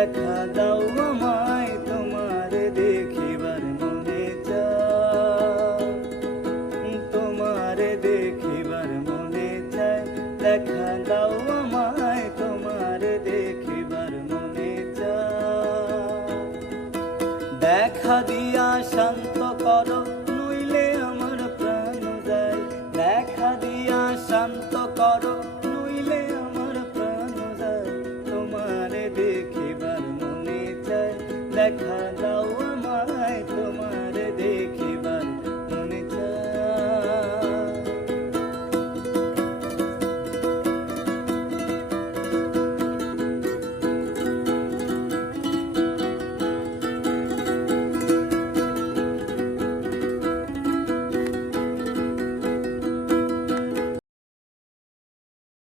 দেখা দাও আমায়, তোমার দেখিবার মনে চায়। তোমার দেখিবার মনে চায়, দেখা দাও আমায়, তোমার দেখিবার মনে চায়। দেখা দিয়া শান্ত করো bad honey.